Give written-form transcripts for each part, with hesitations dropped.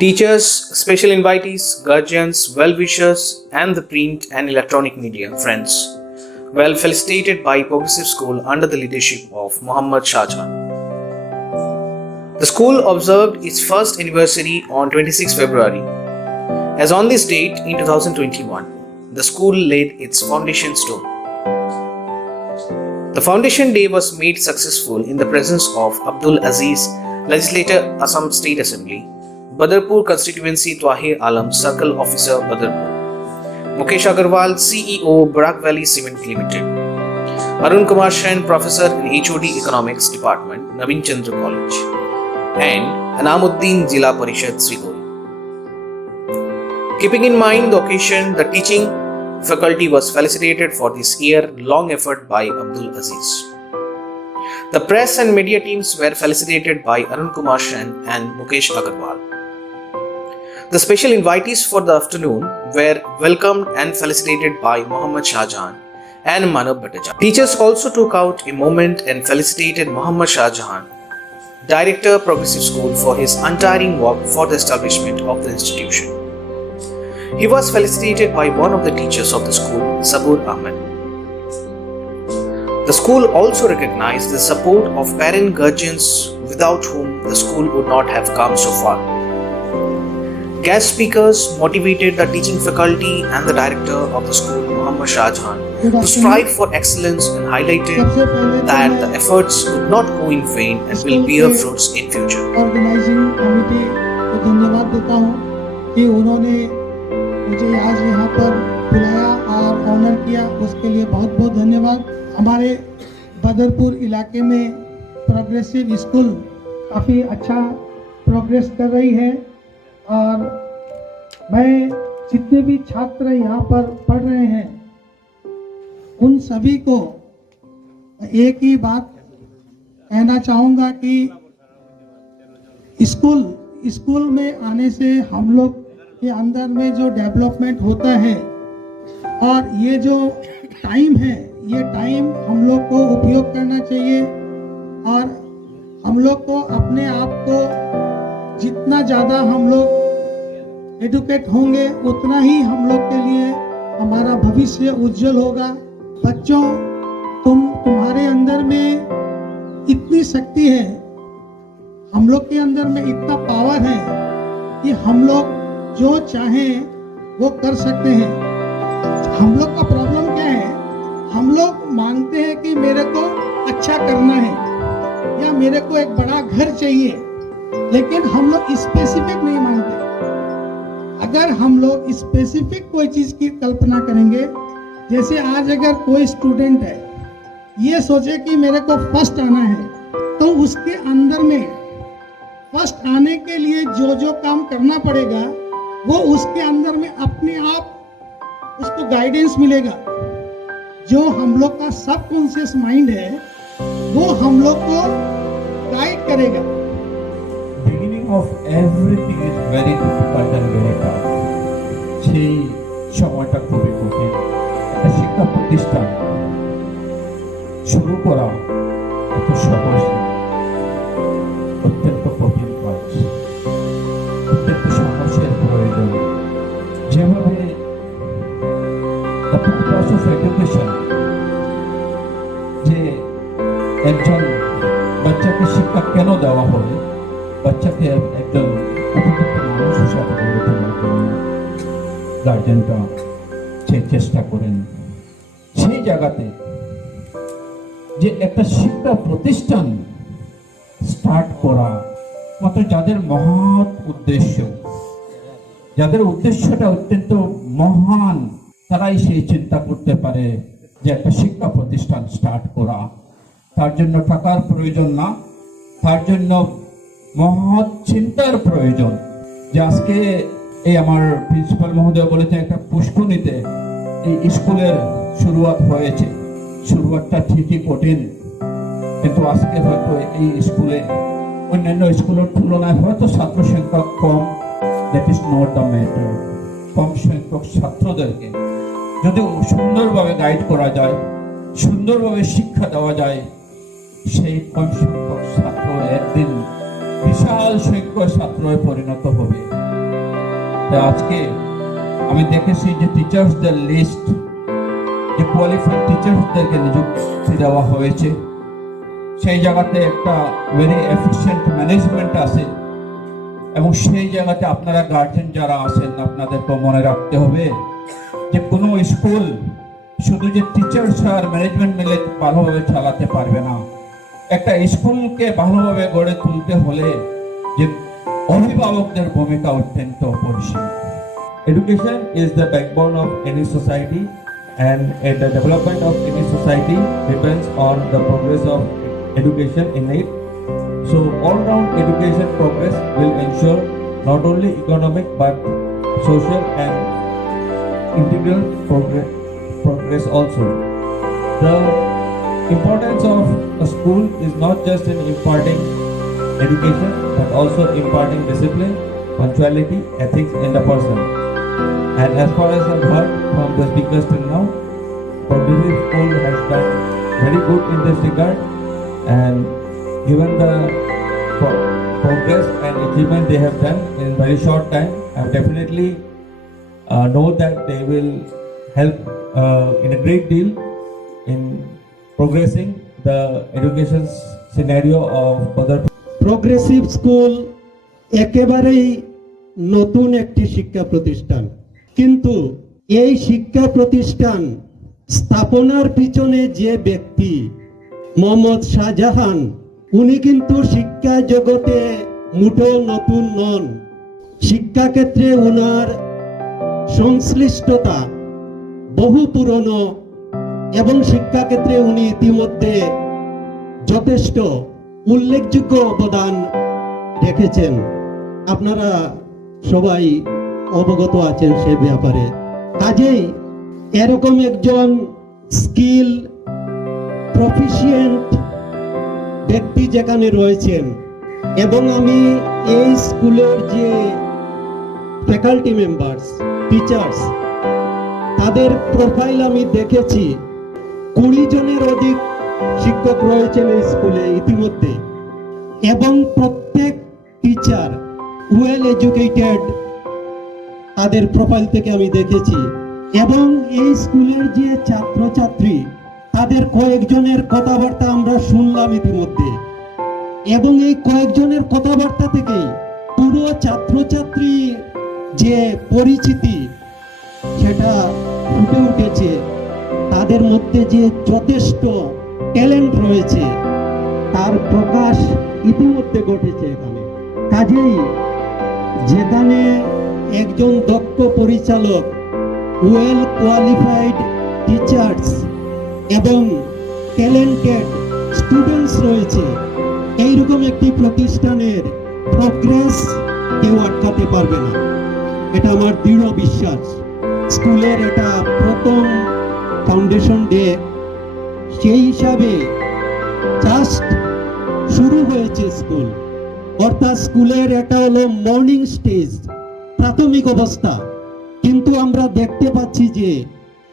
Teachers, special invitees, guardians, well-wishers, and the print and electronic media friends, well felicitated by Progressive School under the leadership of Muhammad Shahjahan. The school observed its first anniversary on 26 February. As on this date in 2021, the school laid its foundation stone. The foundation day was made successful in the presence of Abdul Aziz, Legislator, Assam State Assembly, Badarpur Constituency Tahir Alam, Circle Officer, Badarpur, Mukesh Agarwal, CEO, Barak Valley Cement Limited, Arun Kumar Shen, Professor in HOD Economics Department, Navin Chandra College, and Anamuddin Zila Parishad, Srigori. Keeping in mind the occasion, the teaching faculty was felicitated for this year-long effort by Abdul Aziz. The press and media teams were felicitated by Arun Kumar Shen and Mukesh Agarwal. The special invitees for the afternoon were welcomed and felicitated by Muhammad Shahjahan and Manav Bhattacharya. Teachers also took out a moment and felicitated Muhammad Shahjahan, Director, Progressive School, for his untiring work for the establishment of the institution. He was felicitated by one of the teachers of the school, Sabur Ahmed. The school also recognized the support of parent guardians without whom the school would not have come so far. Guest speakers motivated the teaching faculty and the director of the school, Muhammad Shahjahan, to strive for excellence and highlighted that the efforts would not go in vain and will bear fruits in future. Organising committee को धन्यवाद देता हूँ कि उन्होंने मुझे आज यहाँ पर बुलाया और ऑनर किया, उसके लिए बहुत बहुत धन्यवाद। हमारे बदरपुर इलाके में प्रोग्रेसिव स्कूल काफ़ी अच्छा प्रोग्रेस कर रही है और मैं जितने भी छात्र यहाँ पर पढ़ रहे हैं उन सभी को एक ही बात कहना चाहूँगा कि स्कूल में आने से हम लोग के अंदर में जो डेवलपमेंट होता है और ये जो टाइम है, ये टाइम हम लोग को उपयोग करना चाहिए और हम लोग को अपने आप को जितना ज़्यादा हम लोग एडुकेट होंगे उतना ही हम लोग के लिए हमारा भविष्य उज्जवल होगा। बच्चों, तुम्हारे अंदर में इतनी शक्ति है, हम लोग के अंदर में इतना पावर है कि हम लोग जो चाहें वो कर सकते हैं। हम लोग का प्रॉब्लम क्या है? हम लोग मांगते हैं कि मेरे को अच्छा करना है या मेरे को एक बड़ा घर चाहिए, लेकिन हम लोग स्पेसिफिक नहीं मांगते। अगर हम लोग स्पेसिफिक कोई चीज की कल्पना करेंगे, जैसे आज अगर कोई स्टूडेंट है ये सोचे कि मेरे को फर्स्ट आना है, तो उसके अंदर में फर्स्ट आने के लिए जो जो काम करना पड़ेगा वो उसके अंदर में अपने आप उसको गाइडेंस मिलेगा। जो हम लोग का सबकॉन्शियस माइंड है वो हम लोग को गाइड करेगा। Beginning of everything is very difficult and very tough. সেই সময়টা খুবই কঠিন। একটা শিক্ষা প্রতিষ্ঠান শুরু করা এত সহজ না, অত্যন্ত কঠিন কাজ, অত্যন্ত সাহসের প্রয়োজন। যেভাবে the purpose of education, যে একজন বাচ্চাকে শিক্ষা কেন দেওয়া হয়, বাচ্চাকে একজন উপযুক্ত মানুষ হিসাবে গড়ে তোলার জন্য গার্জেনরা সেই চেষ্টা করেন। সেই জায়গাতে যে একটা শিক্ষা প্রতিষ্ঠান স্টার্ট করা, মাত্র যাদের মহৎ উদ্দেশ্য, যাদের উদ্দেশ্যটা অত্যন্ত মহান, তারাই সেই চিন্তা করতে পারে যে একটা শিক্ষা প্রতিষ্ঠান স্টার্ট করা। তার জন্য টাকার প্রয়োজন না, তার জন্য মহৎ চিন্তার প্রয়োজন। যে আজকে এই আমার প্রিন্সিপাল মহোদয় বলেছেন একটা পুষ্করণীতে এই স্কুলের শুরুয়াত হয়েছে। শুরুয়াতটা ঠিকই কঠিন, কিন্তু আজকে হয়তো এই স্কুলে অন্যান্য স্কুলের তুলনায় হয়তো ছাত্র সংখ্যা কম, that is not the matter. কম সংখ্যক ছাত্রদেরকে যদি সুন্দরভাবে গাইড করা যায়, সুন্দরভাবে শিক্ষা দেওয়া যায়, সেই কম সংখ্যক ছাত্র একদিন বিশাল সংখ্যক ছাত্রে পরিণত হবে। তো আজকে আমি দেখেছি যে টিচার্সদের লিস্ট, যে কোয়ালিফাইড টিচার্সদেরকে নিযুক্তি দেওয়া হয়েছে, সেই জায়গাতে একটা ভেরি এফিশিয়েন্ট ম্যানেজমেন্ট আছে। এবং সেই জায়গাতে আপনারা গার্জেন যারা আছেন, আপনাদেরকে মনে রাখতে হবে যে কোনো স্কুল শুধু যে টিচার্স আর ম্যানেজমেন্ট মিলে ভালোভাবে চালাতে পারবে না। একটা স্কুলকে ভালোভাবে গড়ে তুলতে হলে যে অভিভাবকদের ভূমিকা অত্যন্ত অপরিসীম। Education is the backbone of any society, and the development of any society depends on the progress of education in it. So all-round education progress will ensure not only economic but social and integral progress also. The importance of a school is not just in imparting education but also imparting discipline, punctuality, ethics in the person. And as far as I've heard from the speakers till now, Progressive School has done very good in this regard, and given the progress and achievement they have done in very short time, I definitely know that they will help in a great deal in progressing the education scenario of Badarpur. Progressive school একেবারেই নতুন একটি শিক্ষা প্রতিষ্ঠান, কিন্তু এই শিক্ষা প্রতিষ্ঠান স্থাপনার পিছনে যে ব্যক্তি মোহাম্মদ শাহজাহান, উনি কিন্তু শিক্ষা জগতে মুঠো নতুন নন। শিক্ষাক্ষেত্রে উনার সংশ্লিষ্টতা বহু পুরনো এবং শিক্ষাক্ষেত্রে উনি ইতিমধ্যে যথেষ্ট উল্লেখযোগ্য অবদান রেখেছেন। আপনারা সবাই অবগত আছেন সে ব্যাপারে। কাজেই এরকম একজন স্কিল প্রফিশিয়েন্ট ব্যক্তি যেখানে রয়েছেন, এবং আমি এই স্কুলের যে ফ্যাকাল্টি মেম্বার্স, টিচার্স, তাদের প্রোফাইল আমি দেখেছি। 20 জনের অধিক শিক্ষক রয়েছেন এই স্কুলে ইতিমধ্যে, এবং প্রত্যেক টিচার ওয়েল এডুকেটেড, তাদের প্রোফাইল থেকে আমি দেখেছি। এবং এই স্কুলের যে ছাত্রছাত্রী, তাদের কয়েকজনের কথাবার্তা আমরা শুনলাম ইতিমধ্যে, এবং এই কয়েকজনের কথাবার্তা থেকেই পুরো ছাত্রছাত্রী যে পরিচিতি সেটা ফুটে উঠেছে। তাদের মধ্যে যে যথেষ্ট ট্যালেন্ট রয়েছে তার প্রকাশ ইতিমধ্যে ঘটেছে এখানে। কাজেই যেখানে একজন দক্ষ পরিচালক, ওয়েল কোয়ালিফাইড টিচার্স এবং ট্যালেন্টেড স্টুডেন্টস রয়েছে, এইরকম একটি প্রতিষ্ঠানের প্রোগ্রেস কেউ আটকাতে পারবে না, এটা আমার দৃঢ় বিশ্বাস। স্কুলের এটা প্রথম ফাউন্ডেশন ডে, সেই হিসাবে জাস্ট শুরু হয়েছে স্কুল, অর্থাৎ স্কুলের এটা হলো মর্নিং স্টেজ, প্রাথমিক অবস্থা। কিন্তু আমরা দেখতে পাচ্ছি যে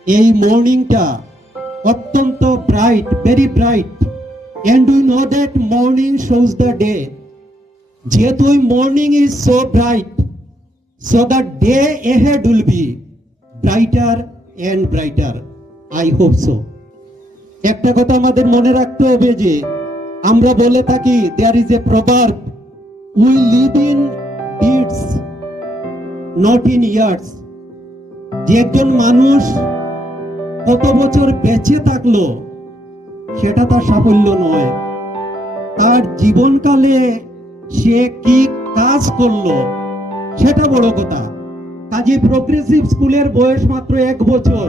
এই মর্নিংটা অত্যন্ত bright, very bright, and we know that morning shows the day. যেহেতু morning is so bright, so the day ahead will be brighter and brighter. I hope so. একটা কথা আমাদের মনে রাখতে হবে যে আমরা বলে থাকি, there is a proverb, we live in deeds not in years. যে একজন মানুষ কত বছর বেঁচে থাকলো সেটা তার সাফল্য নয়, তার জীবনকালে সে কি কাজ করলো সেটা বড় কথা। কাজে প্রগ্রেসিভ স্কুলের বয়স মাত্র 1 বছর।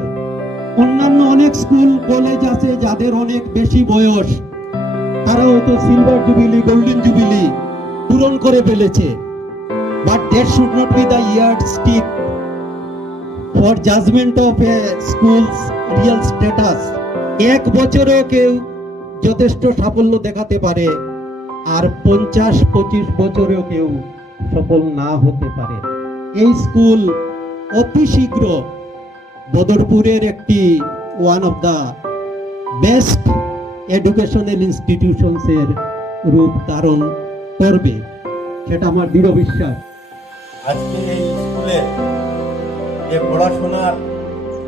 অন্যান্য অনেক স্কুল কলেজ আছে যাদের অনেক বেশি বয়স, তারা হয়তো সিলভার জুবিলি, গোল্ডেন জুবিলি পূরণ করে ফেলেছে। But that should not be the yardstick for judgement of a school's real status. 1 বছরেও কেউ যথেষ্ট সাফল্য দেখাতে পারে, আর 50-25 বছরেও কেউ সফল না হতে পারে। এই স্কুল অতি শীঘ্র বদরপুরের একটি one of the best educational institutions এর রূপ ধারণ করবে, সেটা আমার দৃঢ় বিশ্বাস। আজকে এই স্কুলে স্কুলে যে পড়াশোনার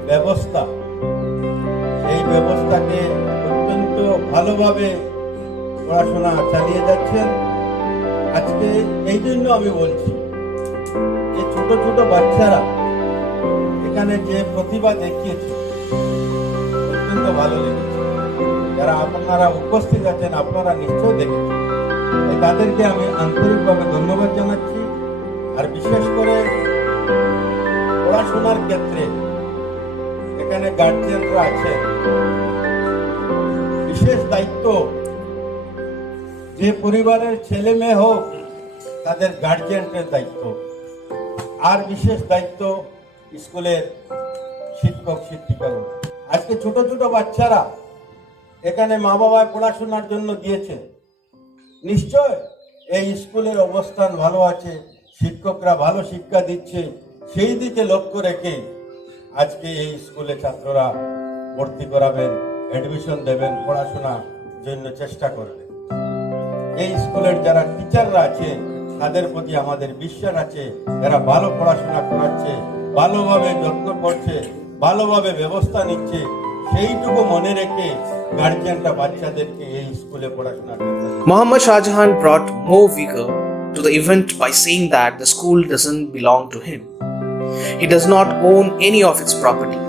ব্যবস্থা, সেই ব্যবস্থাকে অত্যন্ত ভালোভাবে পড়াশোনা চালিয়ে যাচ্ছেন। আজকে এই জন্য আমি বলছি যে ছোট ছোট বাচ্চারা এখানে যে প্রতিভা দেখিয়েছে অত্যন্ত ভালো লেগেছে। যারা আপনারা উপস্থিত আছেন আপনারা নিশ্চয় দেখেছেন, তাদেরকে আমি আন্তরিকভাবে ধন্যবাদ জানাচ্ছি। আর বিশেষ করে পড়াশোনার ক্ষেত্রে এখানে গার্জিয়ানরা আছেন, বিশেষ দায়িত্ব যে পরিবারের ছেলে মেয়ে হোক তাদের গার্জিয়ানদের দায়িত্ব, আর বিশেষ দায়িত্ব স্কুলের শিক্ষক শিক্ষিকার। আজকে ছোট ছোট বাচ্চারা এখানে মা বাবা পড়াশোনার জন্য দিয়েছে, নিশ্চয় এই স্কুলের অবস্থান ভালো আছে, শিক্ষকরা ভালো শিক্ষা দিচ্ছে, সেই দিকে লক্ষ্য রেখে আজকে এই স্কুলে ছাত্ররা ভর্তি করাবেন, অ্যাডমিশন দেবেন, পড়াশোনার জন্য চেষ্টা করবেন। এই স্কুলের যারা টিচাররা আছে তাদের প্রতি আমাদের বিশ্বাস আছে, এরা ভালো পড়াশোনা করাচ্ছে, ভালোভাবে যত্ন করছে, ভালোভাবে ব্যবস্থা নিচ্ছে। সেইটুকু মনে রেখে গার্জিয়ানরা বাচ্চাদেরকে এই স্কুলে পড়াশোনা করতে। Muhammad Shah Jahan brought more vigor to the event by saying that the school doesn't belong to him. He does not own any of its property.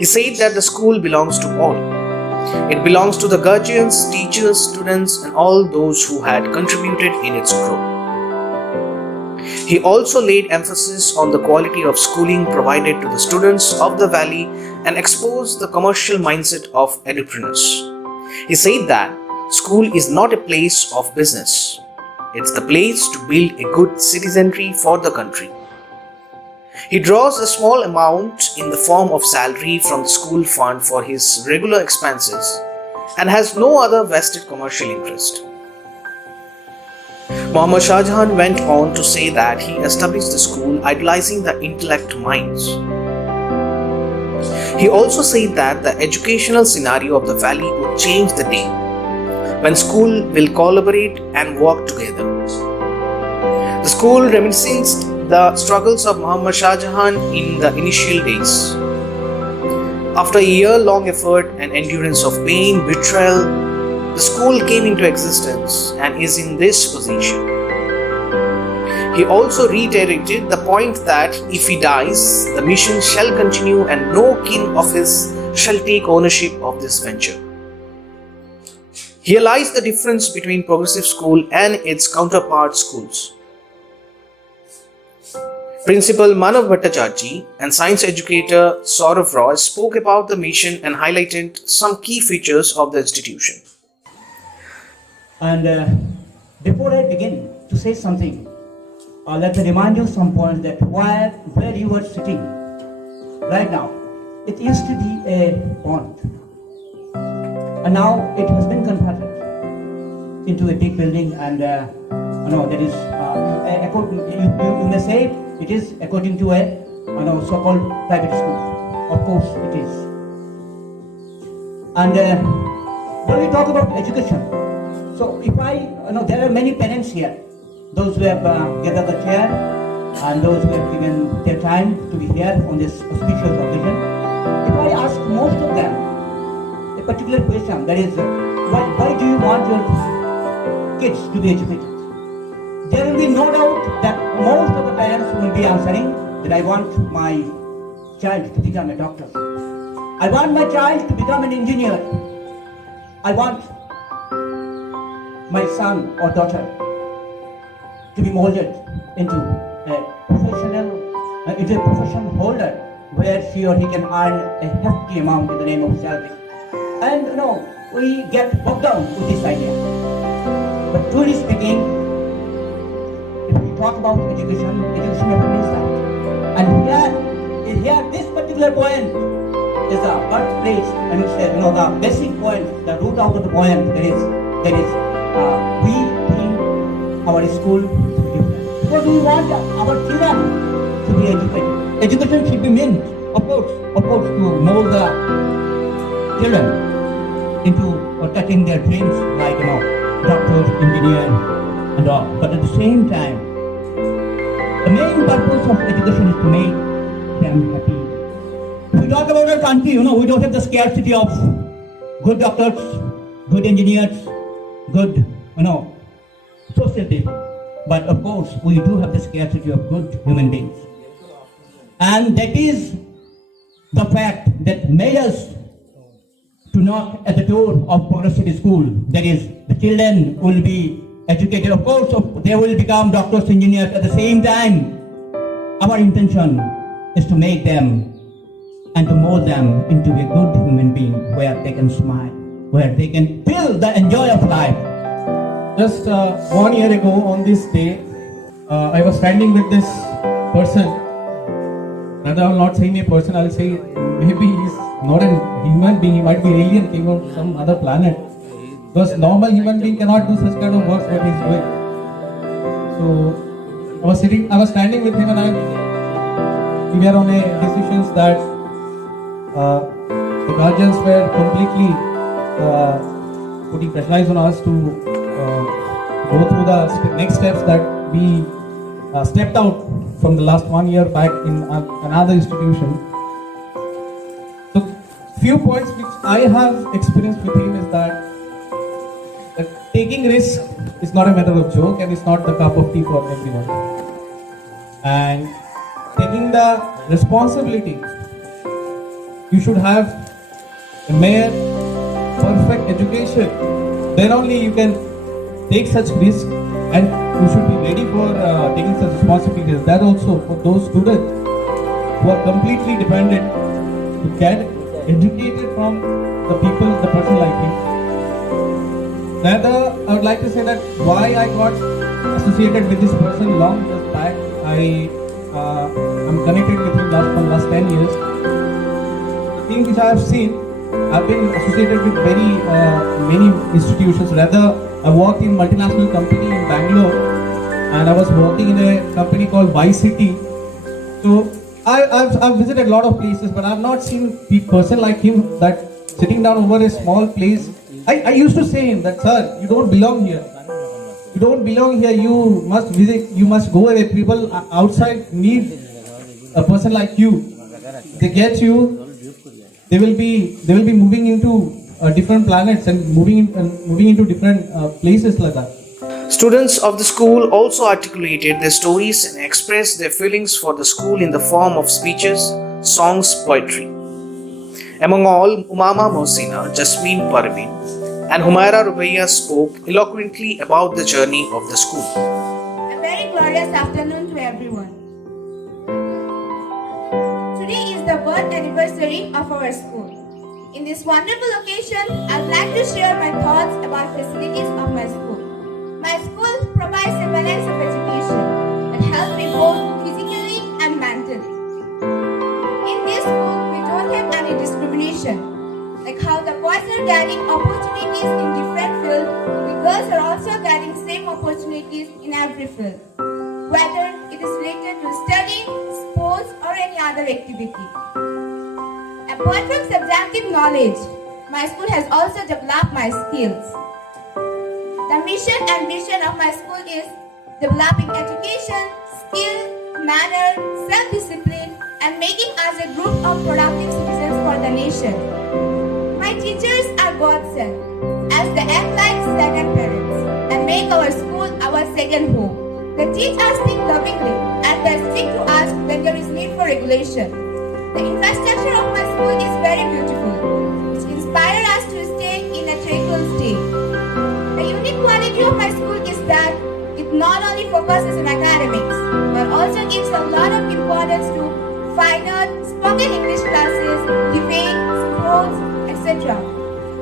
He said that the school belongs to all. It belongs to the guardians, teachers, students, and all those who had contributed in its growth. He also laid emphasis on the quality of schooling provided to the students of the valley and exposed the commercial mindset of entrepreneurs. He said that school is not a place of business. It's the place to build a good citizenry for the country. He draws a small amount in the form of salary from the school fund for his regular expenses and has no other vested commercial interest. Muhammad Shah Jahan went on to say that he established the school idolizing the intellect minds. He also said that the educational scenario of the valley would change the day when school will collaborate and work together. The school reminisced the struggles of Muhammad Shah Jahan in the initial days. After a year-long effort and endurance of pain, betrayal, the school came into existence and is in this position. He also reiterated the point that if he dies, the mission shall continue and no kin of his shall take ownership of this venture. Here lies the difference between progressive school and its counterpart schools. Principal Manav Bhattacharjee and science educator Saurav Roy spoke about the mission and highlighted some key features of the institution. And before I begin to say something, let me remind you some points that where you are sitting right now, it used to be a pond, and now it has been converted into a big building, and that is you may say it is according to a so-called private school. Of course, it is. And when we talk about education, so if there are many parents here, those who have gathered the chair and those who have given their time to be here on this auspicious occasion. If I ask most of them a particular question, that is, why do you want your kids to be educated? There will be no doubt that most of the parents will be answering that I want my child to become a doctor. I want my child to become an engineer. I want my son or daughter to be molded into a profession holder where she or he can earn a hefty amount in the name of salary. And we get bogged down with this idea. But truly speaking, if we talk about education never means that. And here this particular point is the birthplace, and you said, the basic point, the root of the point, that is we think our school to be different. Because we want our children to be educated. Education should be meant, of course, to mold the children into touching their dreams like doctor, engineer, and all. But at the same time, the main main purpose of education is to make them happy. If we talk about our country, we don't have the scarcity of good doctors, good engineers, good, social people. But of course, we do have the scarcity of good human beings. And that is the fact that made us to knock at the door of progressive school. That is, the children will be educated. Of course, they will become doctors, engineers. At the same time, our intention is to make them and to mold them into a good human being where they can smile, where they can feel the enjoy of life. Just 1 year ago on this day, I was standing with this person. Rather, I will not say a person, I will say maybe he's not a human being, he might be alien, came from some other planet. Because normal human being cannot do such kind of work what he's doing. So I was standing with him, and we were on a decisions that the guardians were completely putting pressure on us to go through the next steps that we stepped out from the last 1 year back in another institution. So few points which I have experienced with him is that taking risk is not a matter of joke, and it's not the cup of tea for everyone. And taking the responsibility, you should have a mere perfect education. Then only you can take such risk, and you should be ready for taking such responsibilities. That also for those students who are completely dependent to get educated from the person like him. Rather, I would like to say that why I got associated with this person long years back. I am connected with him for last 10 years. The things which I have seen, I've been associated with very many institutions. Rather, I worked in multinational company in Bangalore, and I was working in a company called Y-City. So I've visited a lot of places, but I've not seen a person like him that sitting down over a small place. I used to say him that, sir, you don't belong here. You don't belong here. You must visit. You must go away. People outside need a person like you. They get you. They will be moving into different planets and moving into different places like that. Students of the school also articulated their stories and expressed their feelings for the school in the form of speeches, songs, poetry. Among all, Umama Mohsina, Jasmeen Parveen, and Humaira Rubaiya spoke eloquently about the journey of the school. A very glorious afternoon to everyone. Today is the birth anniversary of our school. In this wonderful occasion, I'd like to share my thoughts about facilities of my school. My school provides a balance of education that helps me both physically and mentally. In this school, we don't have any discrimination. Like how the boys are getting opportunities in different fields, the girls are also getting same opportunities in every field, whether it is related to study, sports, or any other activity. Apart from subjective knowledge, my school has also developed my skills. The mission and vision of my school is developing education, skill, manner, self-discipline, and making us a group of productive citizens for the nation. My teachers are godsend, as they act like second parents and make our school our second home. They teach us things lovingly, and they speak to us when there is need for regulation. The infrastructure of my school is very beautiful, which inspires us to stay in a tranquil state. The unique quality of my school is that it not only focuses on academics, but also gives a lot of importance to fine art, spoken English classes, debate, sports, etc.,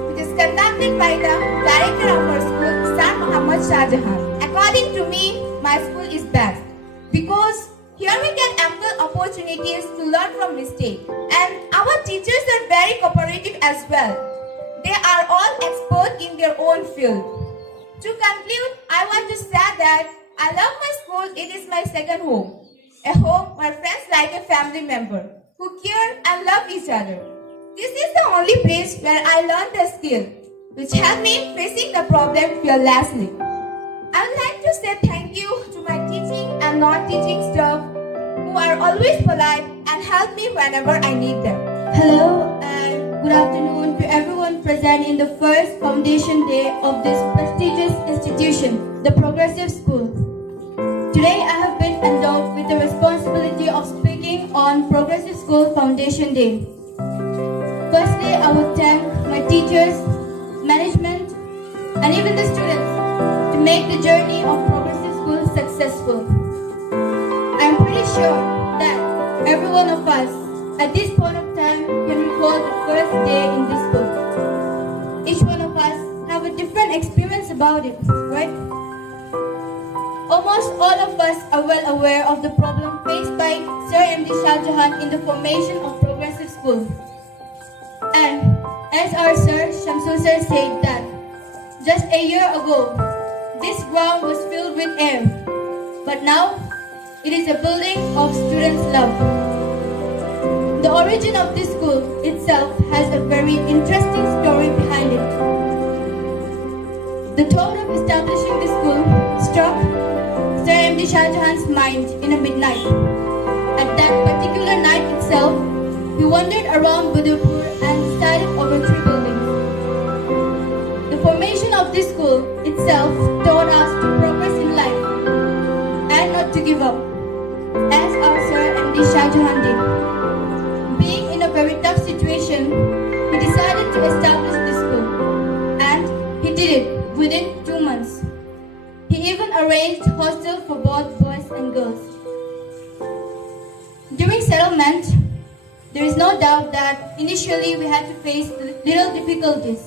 which is conducted by the director of our school, Sir Muhammad Shah Jahan. According to me, my school is best because here we get ample opportunities to learn from mistakes, and our teachers are very cooperative as well. They are all experts in their own field. To conclude, I want to say that I love my school. It is my second home, a home where friends like a family member who care and love each other. This is the only place where I learned the skill, which helped me facing the problem fearlessly. I would like to say thank you to my teaching and non-teaching staff who are always polite and help me whenever I need them. Hello and good afternoon to everyone present in the first foundation day of this prestigious institution, the Progressive School. Today I have been endowed with the responsibility of speaking on Progressive School Foundation Day. Firstly, I would thank my teachers, management, and even the students to make the journey of Progressive School successful. I am pretty sure that every one of us at this point of time can recall the first day in this school. Each one of us have a different experience about it, right? Almost all of us are well aware of the problem faced by Sir M.D. Shah Jahan in the formation of Progressive School. And as our Sir Shamsul Sir said that just a year ago, this ground was filled with air, but now it is a building of students' love. The origin of this school itself has a very interesting story behind it. The thought of establishing this school struck Sir M.D. Shah Jahan's mind in a midnight. At that particular night itself, we wandered around Badarpur and decided over 3 buildings. The formation of this school itself taught us to progress in life and not to give up, as our Sir M.D. Shah Jahan did. Being in a very tough situation, he decided to establish this school, and he did it within 2 months. He even arranged hostel for both boys and girls. During settlement, there is no doubt that initially we had to face little difficulties.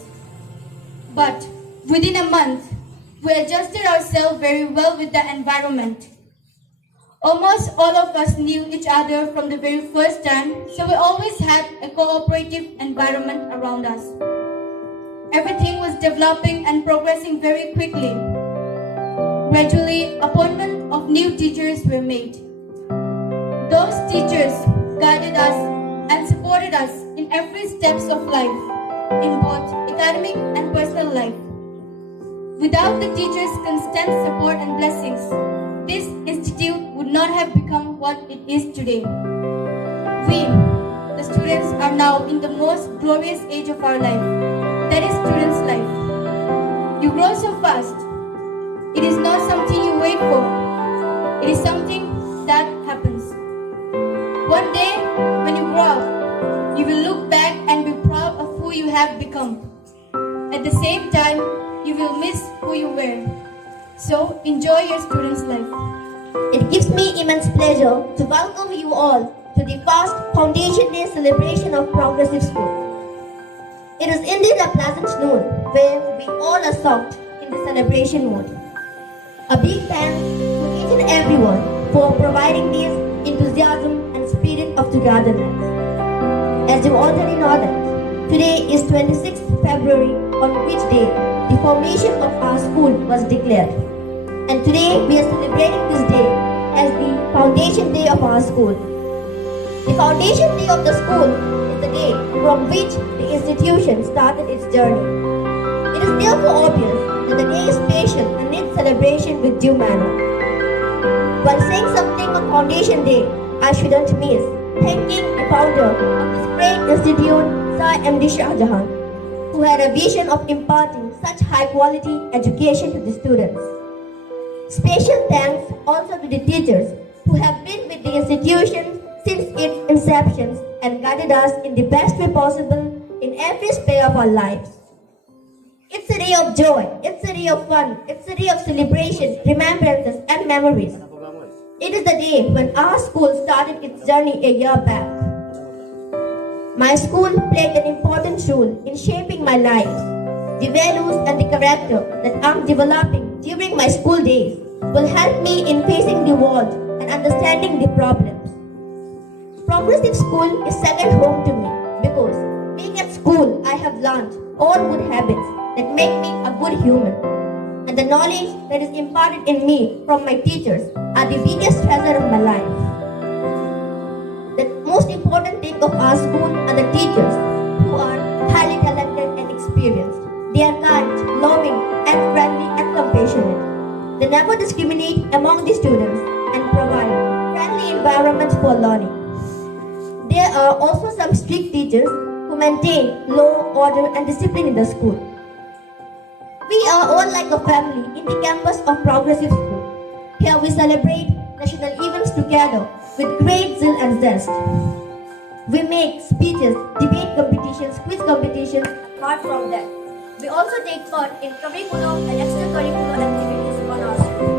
But within a month, we adjusted ourselves very well with the environment. Almost all of us knew each other from the very first time, so we always had a cooperative environment around us. Everything was developing and progressing very quickly. Gradually, appointment of new teachers were made. Those teachers guided us and supported us in every steps of life, in both academic and personal life. Without the teachers' constant support and blessings, this institute would not have become what it is today. We, the students, are now in the most glorious age of our life, that is students' life. You grow so fast. It is not something you wait for. It is something that happens. One day, when you grow up, you will look back and be proud of who you have become. At the same time, you will miss who you were. So, enjoy your student's life. It gives me immense pleasure to welcome you all to the first Foundation Day celebration of Progressive School. It is indeed a pleasant noon where we all are soaked in the celebration mood. A big thanks to each and everyone for providing this enthusiasm and spirit of togetherness. As you already know that, today is 26th February, on which day the formation of our school was declared. And today we are celebrating this day as the Foundation Day of our school. The Foundation Day of the school is the day from which the institution started its journey. It is therefore obvious that the day is special and needs celebration with due manner. While saying something on Foundation Day, I shouldn't miss thanking the founder of this great institute, Sir M.D. Shah Jahan, who had a vision of imparting such high-quality education to the students. Special thanks also to the teachers who have been with the institution since its inception and guided us in the best way possible in every sphere of our lives. It's a day of joy, it's a day of fun, it's a day of celebration, remembrances and memories. It is the day when our school started its journey a year back. My school played an important role in shaping my life. The values and the character that I'm developing during my school days will help me in facing the world and understanding the problems. Progressive school is second home to me because being at school I have learned all good habits that make me a good human. And the knowledge that is imparted in me from my teachers are the biggest treasure of my life. The most important thing of our school are the teachers who are highly talented and experienced. They are kind, loving, and friendly and compassionate. They never discriminate among the students and provide friendly environment for learning. There are also some strict teachers who maintain law, order, and discipline in the school. We are all like a family in the campus of Progressive School. Here we celebrate national events together with great zeal and zest. We make speeches, debate competitions, quiz competitions. Apart from that, we also take part in curriculum and extracurricular activities on our school.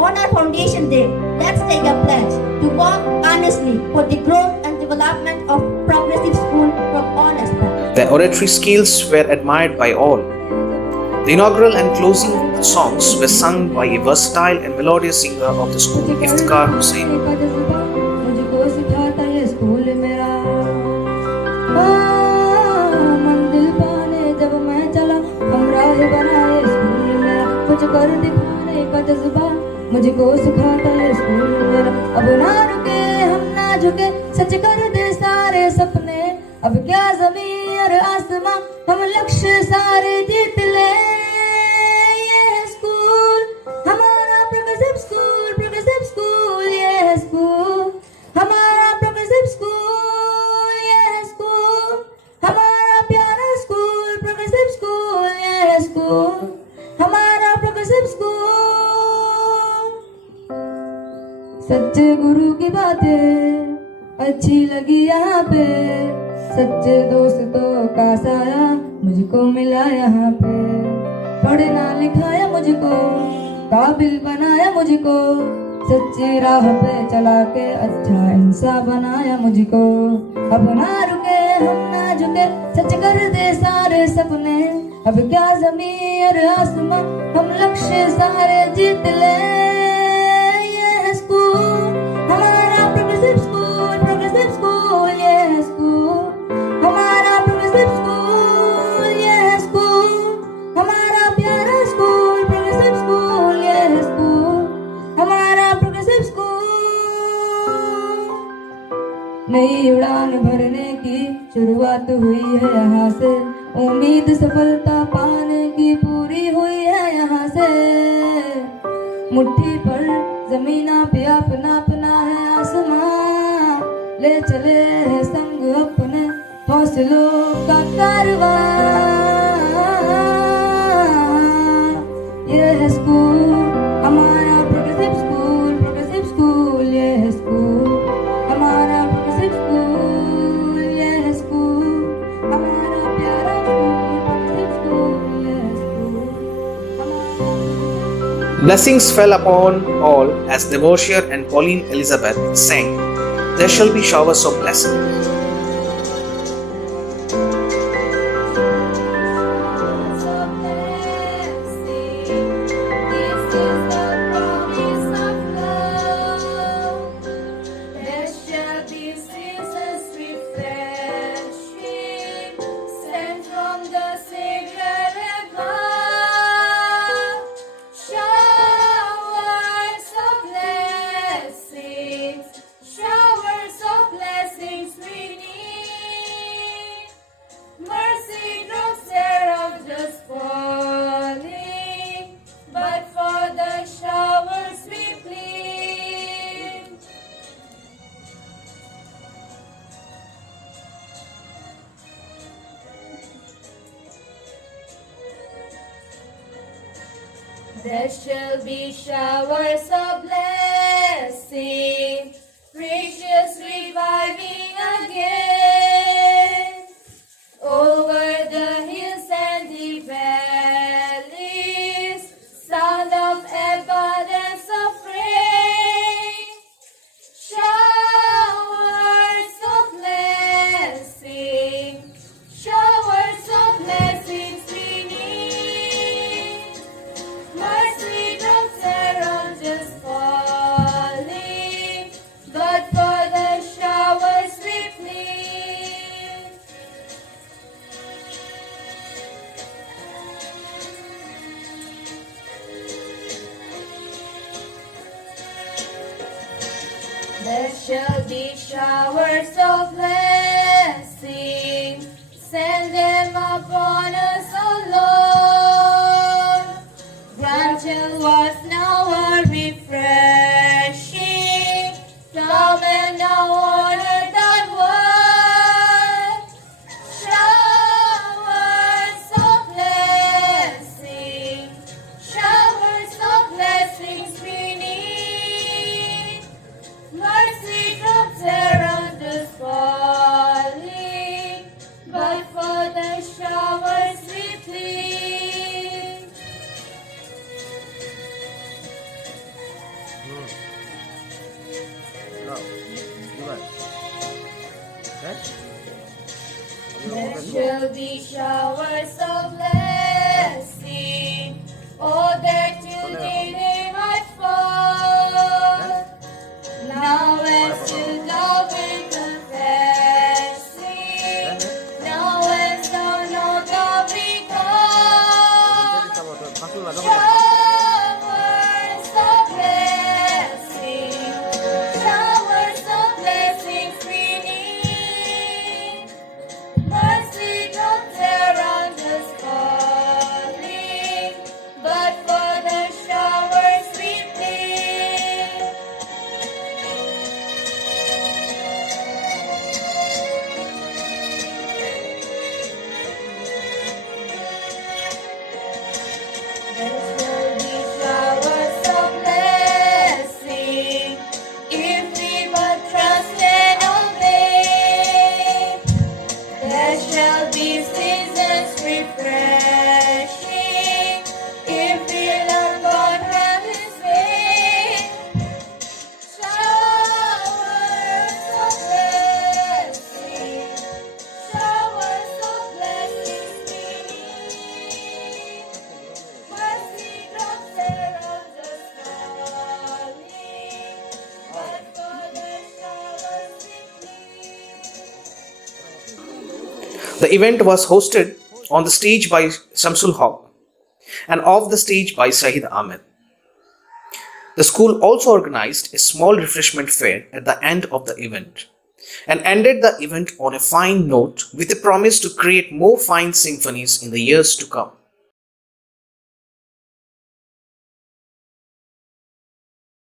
On our foundation day, let's take a pledge to work honestly for the growth and development of Progressive School from all aspects. Their oratory skills were admired by all. The inaugural and closing songs were sung by a versatile and melodious singer of the school, Iftikhar Hussain. मुझको सिखाता है school मेरा मन दिल पाने जब मैं चला हमराह बनाए स्कूल मेरा कुछ कर दिखाने का जज्बा मुझको सिखाता है स्कूल मेरा अब ना रुके हम ना झुके सच कर दे सारे सपने अब क्या ज़मीन और आसमां हम लक्ष्य सारे जीत ले ये है स्कूल हमारा प्रोग्रेसिव स्कूल ये है स्कूल हमारा प्रोग्रेसिव स्कूल ये है स्कूल हमारा प्यारा स्कूल प्रोग्रेसिव स्कूल ये है स्कूल हमारा प्रोग्रेसिव स्कूल सच्चे गुरु की बातें अच्छी लगी यहाँ पे सच्चे दोस्तों का साया मुझको मिला यहाँ पे पढ़ना लिखाया मुझको काबिल बनाया मुझको सच्ची राह पे चला के अच्छा इंसान बनाया मुझको अब ना रुके हम ना झुके सच कर दे सारे सपने अब क्या ज़मीन और आसमां हम लक्ष्य सारे जीत ले ये है स्कूल हमारा प्रोग्रेसिव स्कूल ये है स्कूल हमारा प्रोग्रेसिव स्कूल ये है स्कूल हमारा प्यारा स्कूल प्रोग्रेसिव स्कूल ये है स्कूल हमारा प्रोग्रेसिव स्कूल नई उड़ान भरने की शुरुआत हुई है यहाँ से उम्मीद सफलता पाने की पूरी हुई है यहाँ से मुट्ठी पर जमीना पे अपना अपना है आसमां ले चले है संग अपने हौसलों का कारवां ये है स्कूल हमारा प्रोग्रेसिव स्कूल ये है स्कूल हमारा प्रोग्रेसिव स्कूल ये है स्कूल हमारा प्यारा प्रोग्रेसिव स्कूल ये है school Blessings fell upon all as Devonshire and Pauline Elizabeth sang, "There shall be showers of blessings." There shall be showers of blessing, precious reviving again, over the hills and the valleys, sound of abundance of rain, showers of blessing, showers of blessings we need. Mercy drops around just falling, but for the showers we plead. There shall be showers of blessing, send them upon us, O Lord. Grant to us now our refreshing, There shall be showers of blessing. Oh, there today they might fall. Now as till the winter passing. Now as thou know the become. Showers of blessing. Showers of blessings we need. Mercy drops around us falling, but for the showers we plead. There shall be showers of blessing if we but trust and obey. There shall be seasons refreshing if we let God have His way. Showers of blessing, showers of blessings we need. Mercy drops around us falling, but for the showers we plead. The event was hosted on the stage by Shamsul Haq and off the stage by Sahid Ahmed. The school also organized a small refreshment fair at the end of the event and ended the event on a fine note with a promise to create more fine symphonies in the years to come.